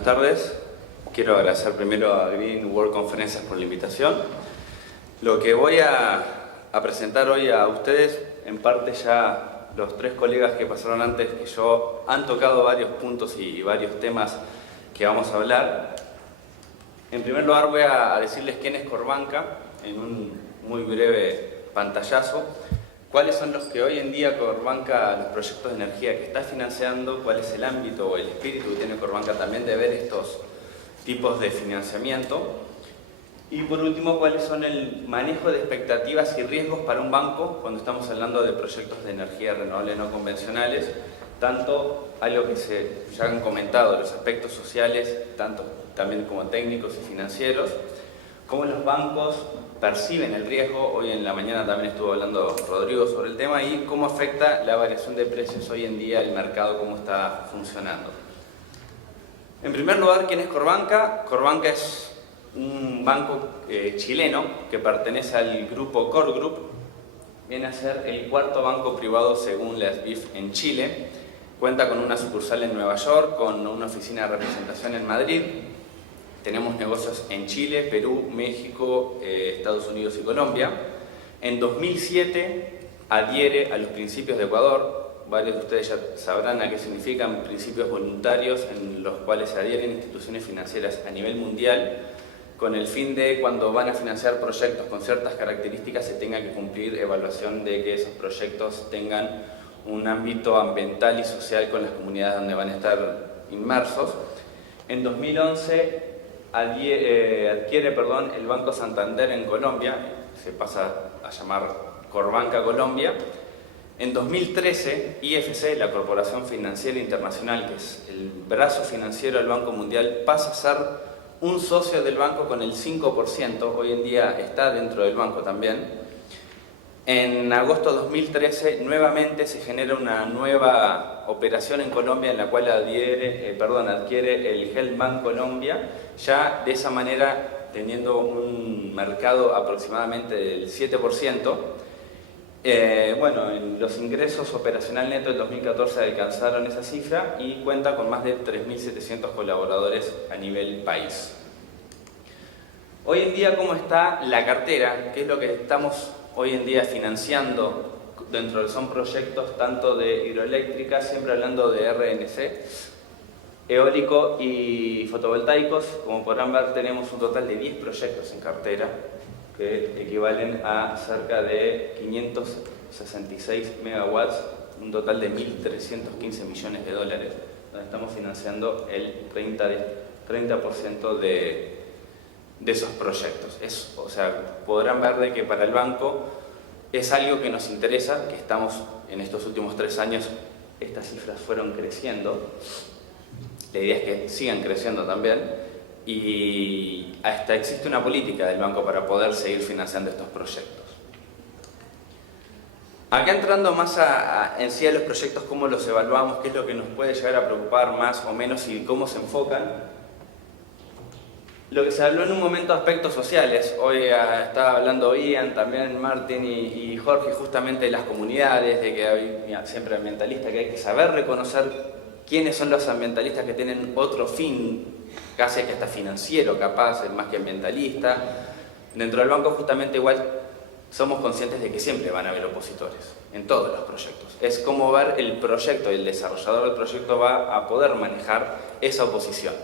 Buenas tardes. Quiero agradecer primero a Green World Conferencias por la invitación. Lo que voy a presentar hoy a ustedes, en parte ya los tres colegas que pasaron antes que yo han tocado varios puntos y varios temas que vamos a hablar. En primer lugar voy a decirles quién es Corbanca en un muy breve pantallazo. ¿Cuáles son los que hoy en día Corbanca, los proyectos de energía que está financiando? ¿Cuál es el ámbito o el espíritu que tiene Corbanca también de ver estos tipos de financiamiento? Y por último, ¿cuáles son el manejo de expectativas y riesgos para un banco cuando estamos hablando de proyectos de energía renovable no convencionales? Tanto algo que ya han comentado, los aspectos sociales, tanto también como técnicos y financieros, cómo los bancos perciben el riesgo. Hoy en la mañana también estuvo hablando Rodrigo sobre el tema y cómo afecta la variación de precios hoy en día el mercado, cómo está funcionando. En primer lugar, ¿quién es Corbanca? Corbanca es un banco chileno que pertenece al grupo Core Group. Viene a ser el cuarto banco privado según la SBIF en Chile. Cuenta con una sucursal en Nueva York, con una oficina de representación en Madrid. Tenemos negocios en Chile, Perú, México, Estados Unidos y Colombia. En 2007 adhiere a los principios de Ecuador. Varios de ustedes ya sabrán a qué significan principios voluntarios en los cuales se adhieren instituciones financieras a nivel mundial con el fin de cuando van a financiar proyectos con ciertas características se tenga que cumplir evaluación de que esos proyectos tengan un ámbito ambiental y social con las comunidades donde van a estar inmersos. En 2011 adquiere el Banco Santander en Colombia, se pasa a llamar Corbanca Colombia. En 2013, IFC, la Corporación Financiera Internacional, que es el brazo financiero del Banco Mundial, pasa a ser un socio del banco con el 5%, hoy en día está dentro del banco también. En agosto de 2013 nuevamente se genera una nueva operación en Colombia en la cual adquiere el Health Bank Colombia, ya de esa manera teniendo un mercado aproximadamente del 7%. Los ingresos operacional neto del 2014 alcanzaron esa cifra y cuenta con más de 3.700 colaboradores a nivel país. Hoy en día, ¿cómo está la cartera? ¿Qué es lo que estamos hoy en día financiando dentro de son proyectos tanto de hidroeléctricas, siempre hablando de RNC, eólico y fotovoltaicos? Como podrán ver, tenemos un total de 10 proyectos en cartera que equivalen a cerca de 566 megawatts, un total de 1.315 millones de dólares, donde estamos financiando el 30% de esos proyectos. Podrán ver de que para el banco es algo que nos interesa, que estamos en estos últimos 3 años, estas cifras fueron creciendo, la idea es que sigan creciendo también, y hasta existe una política del banco para poder seguir financiando estos proyectos. Acá entrando más en sí a los proyectos, cómo los evaluamos, qué es lo que nos puede llegar a preocupar más o menos y cómo se enfocan. Lo que se habló en un momento de aspectos sociales, hoy estaba hablando Ian, también Martín y Jorge, justamente de las comunidades, de que hay siempre ambientalistas, que hay que saber reconocer quiénes son los ambientalistas que tienen otro fin, casi que hasta financiero capaz, más que ambientalista. Dentro del banco justamente igual somos conscientes de que siempre van a haber opositores en todos los proyectos. Es como ver el proyecto y el desarrollador del proyecto va a poder manejar esa oposición.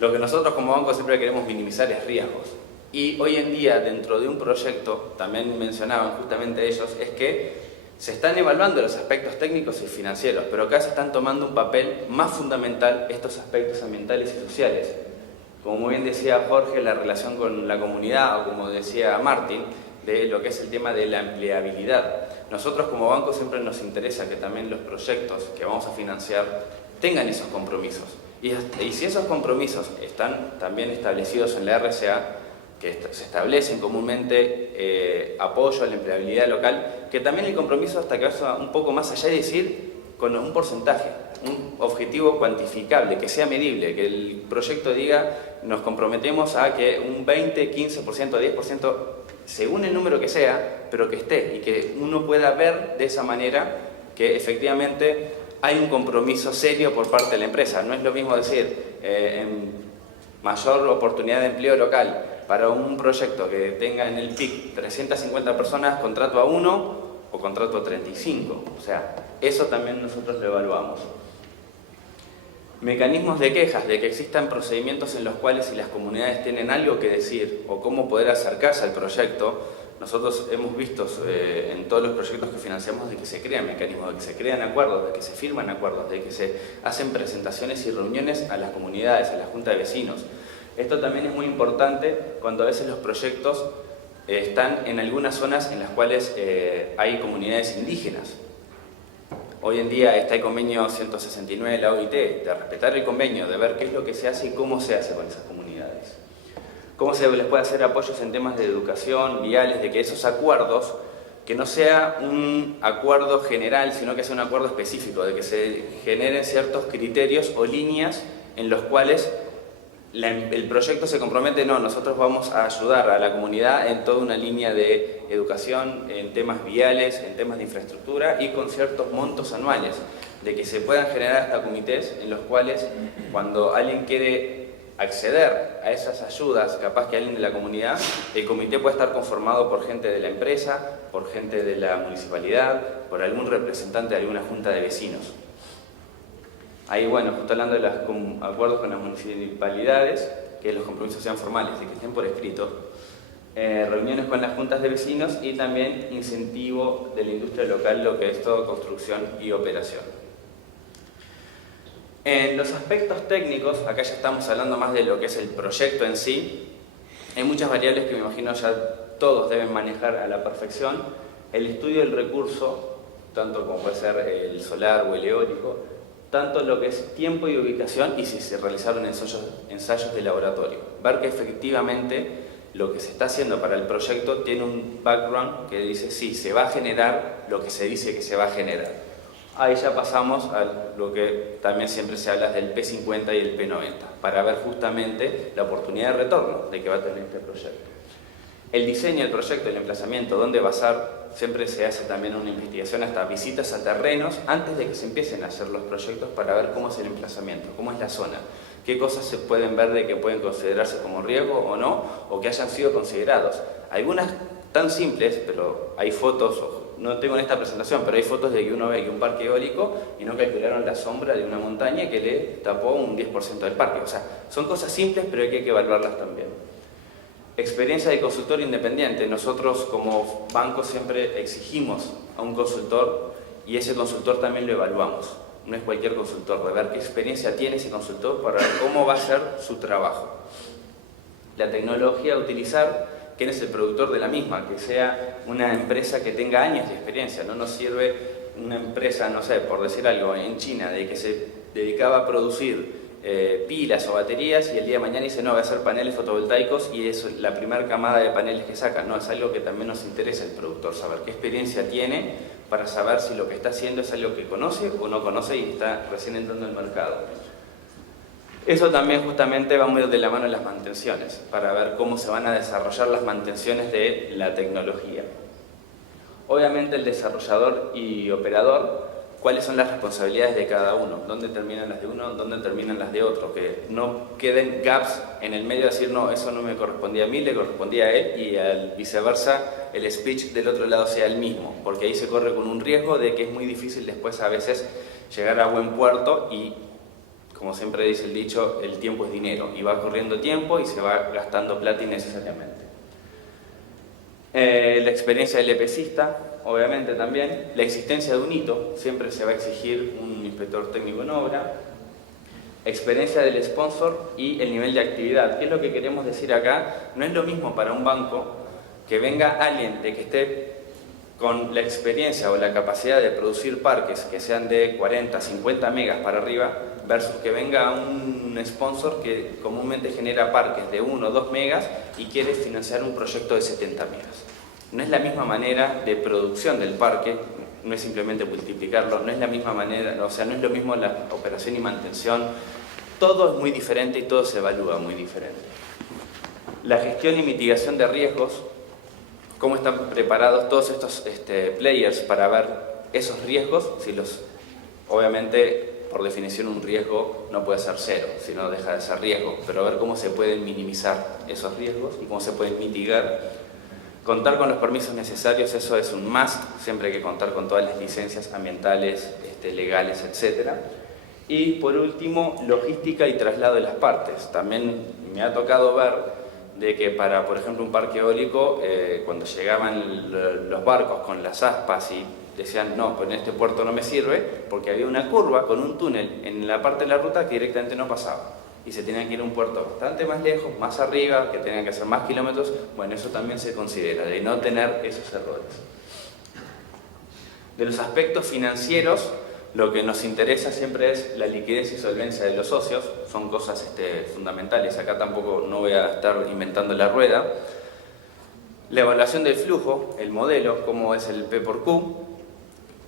Lo que nosotros como banco siempre queremos minimizar es riesgos. Y hoy en día dentro de un proyecto, también mencionaban justamente ellos, es que se están evaluando los aspectos técnicos y financieros, pero acá se están tomando un papel más fundamental estos aspectos ambientales y sociales. Como muy bien decía Jorge, la relación con la comunidad, o como decía Martín, de lo que es el tema de la empleabilidad. Nosotros como banco siempre nos interesa que también los proyectos que vamos a financiar tengan esos compromisos. Y si esos compromisos están también establecidos en la RCA, que se establecen comúnmente apoyo a la empleabilidad local, que también el compromiso hasta que vaya un poco más allá de decir con un porcentaje, un objetivo cuantificable, que sea medible, que el proyecto diga nos comprometemos a que un 20, 15%, 10%, según el número que sea, pero que esté y que uno pueda ver de esa manera que efectivamente hay un compromiso serio por parte de la empresa. No es lo mismo decir en mayor oportunidad de empleo local, para un proyecto que tenga en el PIC 350 personas, contrato a 1 o contrato a 35. O sea, eso también nosotros lo evaluamos. Mecanismos de quejas, de que existan procedimientos en los cuales si las comunidades tienen algo que decir o cómo poder acercarse al proyecto. Nosotros hemos visto en todos los proyectos que financiamos de que se crean mecanismos, de que se crean acuerdos, de que se firman acuerdos, de que se hacen presentaciones y reuniones a las comunidades, a la junta de vecinos. Esto también es muy importante cuando a veces los proyectos están en algunas zonas en las cuales hay comunidades indígenas. Hoy en día está el convenio 169 de la OIT, de respetar el convenio, de ver qué es lo que se hace y cómo se hace con esas comunidades. Cómo se les puede hacer apoyos en temas de educación, viales, de que esos acuerdos, que no sea un acuerdo general, sino que sea un acuerdo específico, de que se generen ciertos criterios o líneas en los cuales el proyecto se compromete, no, nosotros vamos a ayudar a la comunidad en toda una línea de educación, en temas viales, en temas de infraestructura y con ciertos montos anuales, de que se puedan generar hasta comités en los cuales cuando alguien quiere acceder a esas ayudas, capaz que alguien de la comunidad, el comité puede estar conformado por gente de la empresa, por gente de la municipalidad, por algún representante de alguna junta de vecinos. Ahí, bueno, justo hablando de los acuerdos con las municipalidades, que los compromisos sean formales y que estén por escrito, reuniones con las juntas de vecinos y también incentivo de la industria local, lo que es todo construcción y operación. En los aspectos técnicos, acá ya estamos hablando más de lo que es el proyecto en sí, hay muchas variables que me imagino ya todos deben manejar a la perfección. El estudio del recurso, tanto como puede ser el solar o el eólico, tanto lo que es tiempo y ubicación y si se realizaron ensayos de laboratorio. Ver que efectivamente lo que se está haciendo para el proyecto tiene un background que dice sí, se va a generar lo que se dice que se va a generar. Ahí ya pasamos a lo que también siempre se habla del P50 y el P90, para ver justamente la oportunidad de retorno de que va a tener este proyecto. El diseño del proyecto, el emplazamiento, dónde basar, siempre se hace también una investigación, hasta visitas a terrenos, antes de que se empiecen a hacer los proyectos para ver cómo es el emplazamiento, cómo es la zona, qué cosas se pueden ver de que pueden considerarse como riesgo o no, o que hayan sido considerados. Algunas tan simples, pero hay fotos, no tengo en esta presentación, pero hay fotos de que uno ve que un parque eólico y no calcularon la sombra de una montaña que le tapó un 10% del parque. O sea, son cosas simples, pero hay que evaluarlas también. Experiencia de consultor independiente. Nosotros como banco siempre exigimos a un consultor y ese consultor también lo evaluamos. No es cualquier consultor, de ver qué experiencia tiene ese consultor para ver cómo va a ser su trabajo. La tecnología a utilizar, quién es el productor de la misma, que sea una empresa que tenga años de experiencia. No nos sirve una empresa, no sé, por decir algo, en China, de que se dedicaba a producir pilas o baterías y el día de mañana dice no, voy a hacer paneles fotovoltaicos y es la primera camada de paneles que saca. No, es algo que también nos interesa el productor, saber qué experiencia tiene para saber si lo que está haciendo es algo que conoce o no conoce y está recién entrando al mercado. Eso también justamente va muy de la mano en las mantenciones, para ver cómo se van a desarrollar las mantenciones de la tecnología. Obviamente el desarrollador y operador, cuáles son las responsabilidades de cada uno, dónde terminan las de uno, dónde terminan las de otro, que no queden gaps en el medio de decir no, eso no me correspondía a mí, le correspondía a él y al viceversa el speech del otro lado sea el mismo, porque ahí se corre con un riesgo de que es muy difícil después a veces llegar a buen puerto y como siempre dice el dicho, el tiempo es dinero y va corriendo tiempo y se va gastando plata innecesariamente. La experiencia del EPCista, obviamente también, la existencia de un hito, siempre se va a exigir un inspector técnico en obra, experiencia del sponsor y el nivel de actividad. ¿Qué es lo que queremos decir acá? No es lo mismo para un banco que venga alguien de que esté con la experiencia o la capacidad de producir parques que sean de 40, 50 megas para arriba, versus que venga un sponsor que comúnmente genera parques de 1 o 2 megas y quiere financiar un proyecto de 70 megas. No es la misma manera de producción del parque, no es simplemente multiplicarlo, no es la misma manera, o sea, no es lo mismo la operación y mantención, todo es muy diferente y todo se evalúa muy diferente. La gestión y mitigación de riesgos, cómo están preparados todos estos players para ver esos riesgos, si los, obviamente por definición un riesgo no puede ser cero, sino deja de ser riesgo, pero ver cómo se pueden minimizar esos riesgos y cómo se pueden mitigar. Contar con los permisos necesarios, eso es un must, siempre hay que contar con todas las licencias ambientales, legales, etc. Y por último, logística y traslado de las partes. También me ha tocado ver de que para, por ejemplo, un parque eólico, cuando llegaban los barcos con las aspas y decían, no, pues en este puerto no me sirve, porque había una curva con un túnel en la parte de la ruta que directamente no pasaba. Y se tenían que ir a un puerto bastante más lejos, más arriba, que tenían que hacer más kilómetros. Bueno, eso también se considera, de no tener esos errores. De los aspectos financieros, lo que nos interesa siempre es la liquidez y solvencia de los socios. Son cosas fundamentales. Acá tampoco no voy a estar inventando la rueda. La evaluación del flujo, el modelo, cómo es el P por Q,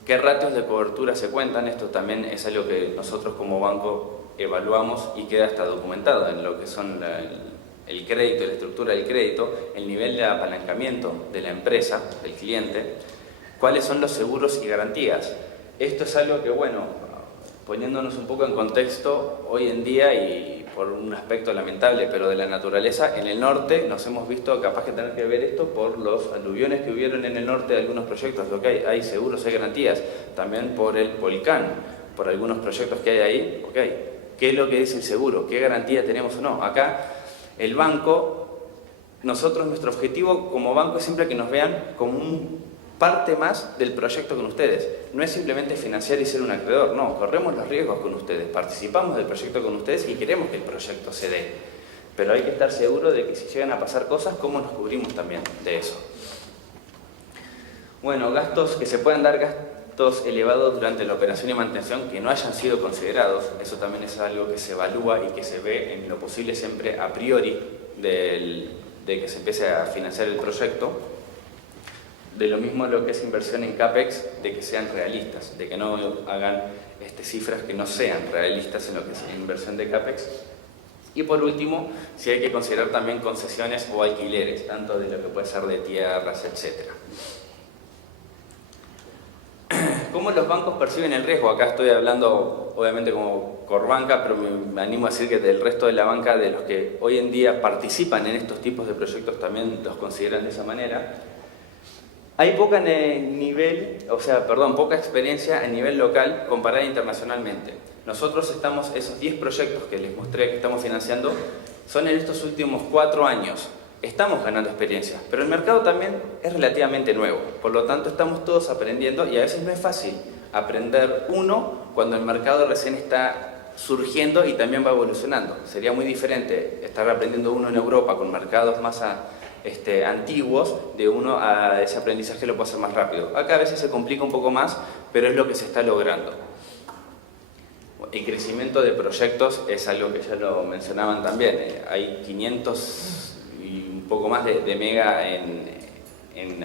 qué ratios de cobertura se cuentan. Esto también es algo que nosotros como banco evaluamos y queda hasta documentado en lo que son el crédito, la estructura del crédito, el nivel de apalancamiento de la empresa, del cliente, cuáles son los seguros y garantías. Esto es algo que, bueno, poniéndonos un poco en contexto, hoy en día, y por un aspecto lamentable, pero de la naturaleza, en el norte nos hemos visto capaz de tener que ver esto por los aluviones que hubieron en el norte de algunos proyectos. Lo que hay seguros, hay garantías, también por el volcán, por algunos proyectos que hay ahí, ¿qué es lo que dice el seguro? ¿Qué garantía tenemos o no? Acá, el banco, nuestro objetivo como banco es siempre que nos vean como un parte más del proyecto con ustedes. No es simplemente financiar y ser un acreedor, no, corremos los riesgos con ustedes, participamos del proyecto con ustedes y queremos que el proyecto se dé. Pero hay que estar seguro de que si llegan a pasar cosas, ¿cómo nos cubrimos también de eso? Bueno, gastos que se pueden dar, gastos elevados durante la operación y mantención que no hayan sido considerados. Eso también es algo que se evalúa y que se ve en lo posible siempre a priori de que se empiece a financiar el proyecto. De lo mismo lo que es inversión en CAPEX, de que sean realistas, de que no hagan cifras que no sean realistas en lo que es inversión de CAPEX. Y por último, si hay que considerar también concesiones o alquileres, tanto de lo que puede ser de tierras, etc. ¿Cómo los bancos perciben el riesgo? Acá estoy hablando obviamente como Corbanca, pero me animo a decir que del resto de la banca, de los que hoy en día participan en estos tipos de proyectos, también los consideran de esa manera. Hay poca experiencia a nivel local comparada internacionalmente. Nosotros esos 10 proyectos que les mostré que estamos financiando, son en estos últimos 4 años. Estamos ganando experiencia, pero el mercado también es relativamente nuevo. Por lo tanto, estamos todos aprendiendo y a veces no es fácil aprender cuando el mercado recién está surgiendo y también va evolucionando. Sería muy diferente estar aprendiendo en Europa con mercados más antiguos, de a ese aprendizaje lo puede hacer más rápido. Acá a veces se complica un poco más, pero es lo que se está logrando. El crecimiento de proyectos es algo que ya lo mencionaban también. Hay 500 y un poco más de mega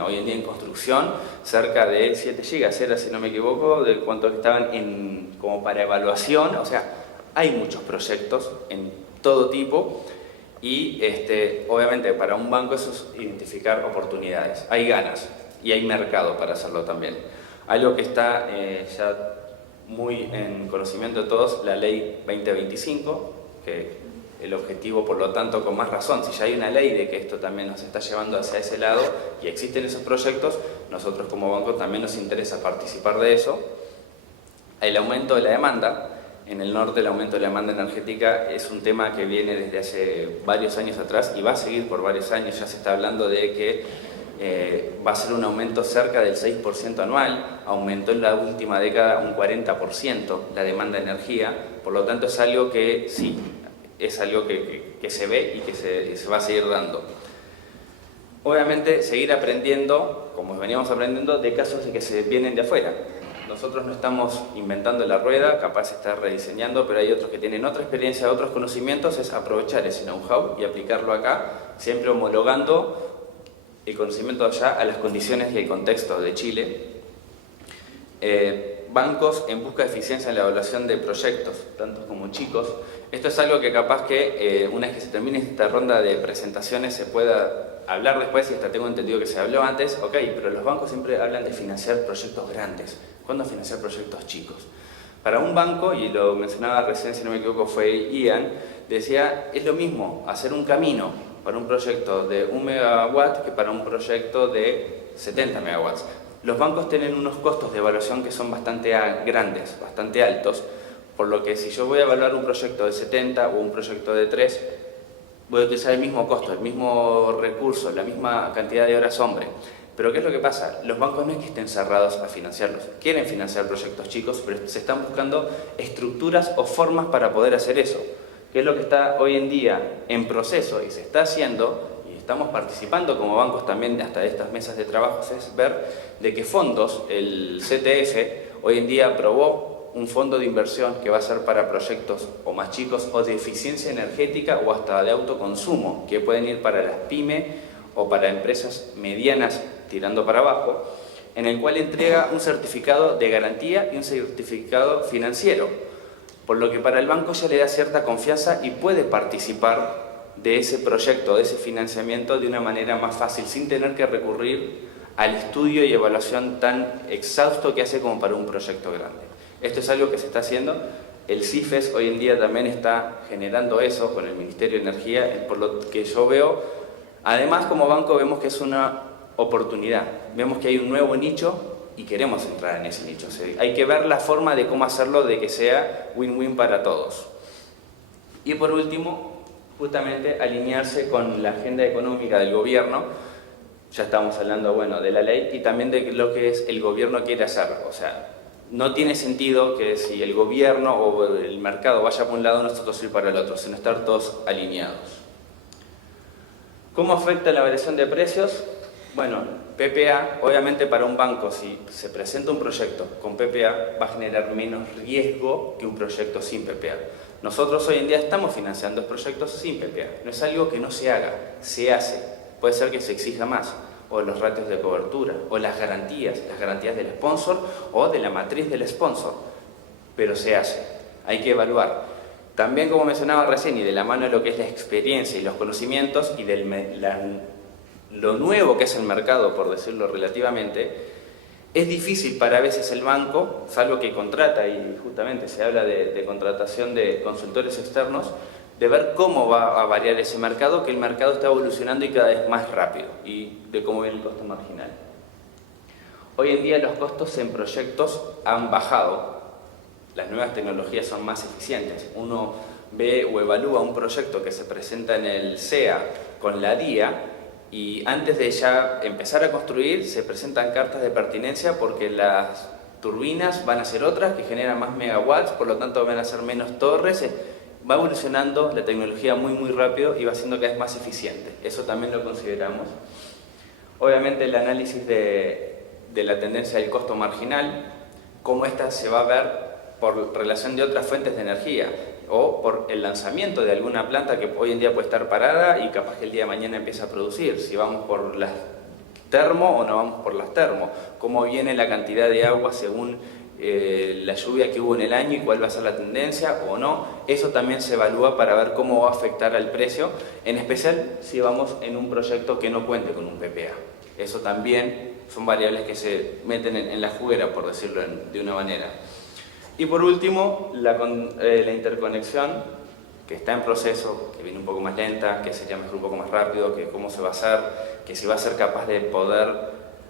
hoy en día en construcción, cerca de 7 gigas, era, si no me equivoco, de cuántos estaban como para evaluación. O sea, hay muchos proyectos en todo tipo. Y obviamente para un banco eso es identificar oportunidades. Hay ganas y hay mercado para hacerlo también. Algo que está ya muy en conocimiento de todos, la ley 2025, que el objetivo, por lo tanto, con más razón, si ya hay una ley de que esto también nos está llevando hacia ese lado y existen esos proyectos, nosotros como banco también nos interesa participar de eso. El aumento de la demanda. En el norte el aumento de la demanda energética es un tema que viene desde hace varios años atrás y va a seguir por varios años. Ya se está hablando de que va a ser un aumento cerca del 6% anual. Aumentó en la última década un 40% la demanda de energía. Por lo tanto es algo que sí, es algo que se ve y que se va a seguir dando. Obviamente seguir aprendiendo, como veníamos aprendiendo, de casos de que se vienen de afuera. Nosotros no estamos inventando la rueda, capaz de estar rediseñando, pero hay otros que tienen otra experiencia, otros conocimientos, es aprovechar ese know-how y aplicarlo acá, siempre homologando el conocimiento de allá a las condiciones y el contexto de Chile. Bancos en busca de eficiencia en la evaluación de proyectos, tantos como chicos. Esto es algo que capaz que una vez que se termine esta ronda de presentaciones se pueda hablar después, y hasta tengo entendido que se habló antes, pero los bancos siempre hablan de financiar proyectos grandes. ¿Cuándo financiar proyectos chicos? Para un banco, y lo mencionaba recién, si no me equivoco, fue Ian, decía, es lo mismo hacer un camino para un proyecto de 1 megawatt que para un proyecto de 70 megawatts. Los bancos tienen unos costos de evaluación que son bastante grandes, bastante altos, por lo que si yo voy a evaluar un proyecto de 70 o un proyecto de 3, voy a utilizar el mismo costo, el mismo recurso, la misma cantidad de horas hombre. Pero ¿qué es lo que pasa? Los bancos no es que estén cerrados a financiarlos. Quieren financiar proyectos chicos, pero se están buscando estructuras o formas para poder hacer eso. ¿Qué es lo que está hoy en día en proceso y se está haciendo? Y estamos participando como bancos también hasta de estas mesas de trabajo, es ver de qué fondos, el CTF, hoy en día aprobó un fondo de inversión que va a ser para proyectos o más chicos o de eficiencia energética o hasta de autoconsumo, que pueden ir para las pymes o para empresas medianas tirando para abajo, en el cual entrega un certificado de garantía y un certificado financiero, por lo que para el banco ya le da cierta confianza y puede participar de ese proyecto, de ese financiamiento de una manera más fácil, sin tener que recurrir al estudio y evaluación tan exhausto que hace como para un proyecto grande. Esto es algo que se está haciendo. El CIFES hoy en día también está generando eso con el Ministerio de Energía, por lo que yo veo. Además, como banco vemos que es una oportunidad, vemos que hay un nuevo nicho y queremos entrar en ese nicho. O sea, hay que ver la forma de cómo hacerlo de que sea win-win para todos. Y por último, justamente alinearse con la agenda económica del gobierno. Ya estamos hablando, bueno, de la ley y también de lo que el gobierno quiere hacer. O sea, no tiene sentido que si el gobierno o el mercado vaya por un lado, nosotros ir para el otro, sino estar todos alineados. ¿Cómo afecta la variación de precios? Bueno, PPA, obviamente para un banco, si se presenta un proyecto con PPA, va a generar menos riesgo que un proyecto sin PPA. Nosotros hoy en día estamos financiando proyectos sin PPA. No es algo que no se haga, se hace. Puede ser que se exija más, o los ratios de cobertura, o las garantías del sponsor o de la matriz del sponsor. Pero se hace, hay que evaluar. También, como mencionaba recién, y de la mano de lo que es la experiencia y los conocimientos y lo nuevo que es el mercado, por decirlo relativamente, es difícil para a veces el banco, salvo que contrata, y justamente se habla de contratación de consultores externos, de ver cómo va a variar ese mercado, que el mercado está evolucionando y cada vez más rápido, y de cómo viene el costo marginal. Hoy en día los costos en proyectos han bajado. Las nuevas tecnologías son más eficientes. Uno ve o evalúa un proyecto que se presenta en el CEA con la DIA y antes de ya empezar a construir se presentan cartas de pertinencia porque las turbinas van a ser otras que generan más megawatts, por lo tanto van a ser menos torres. Va evolucionando la tecnología muy rápido y va siendo cada vez más eficiente. Eso también lo consideramos. Obviamente el análisis de la tendencia del costo marginal, cómo esta se va a ver por relación de otras fuentes de energía o por el lanzamiento de alguna planta que hoy en día puede estar parada y capaz que el día de mañana empieza a producir, si vamos por las termo o no vamos por las termo, cómo viene la cantidad de agua según la lluvia que hubo en el año y cuál va a ser la tendencia o no. Eso también se evalúa para ver cómo va a afectar al precio, en especial si vamos en un proyecto que no cuente con un PPA. Eso también son variables que se meten en la juguera, por decirlo de una manera. Y por último, la interconexión, que está en proceso, que viene un poco más lenta, que sería mejor un poco más rápido, que cómo se va a hacer, que si va a ser capaz de poder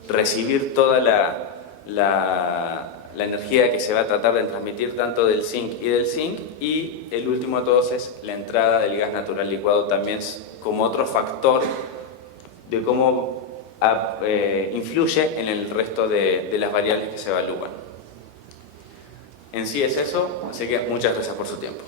recibir toda la energía que se va a tratar de transmitir tanto del zinc y del zinc. Y el último de todos es la entrada del gas natural licuado, también como otro factor de cómo influye en el resto de las variables que se evalúan. En sí es eso, así que muchas gracias por su tiempo.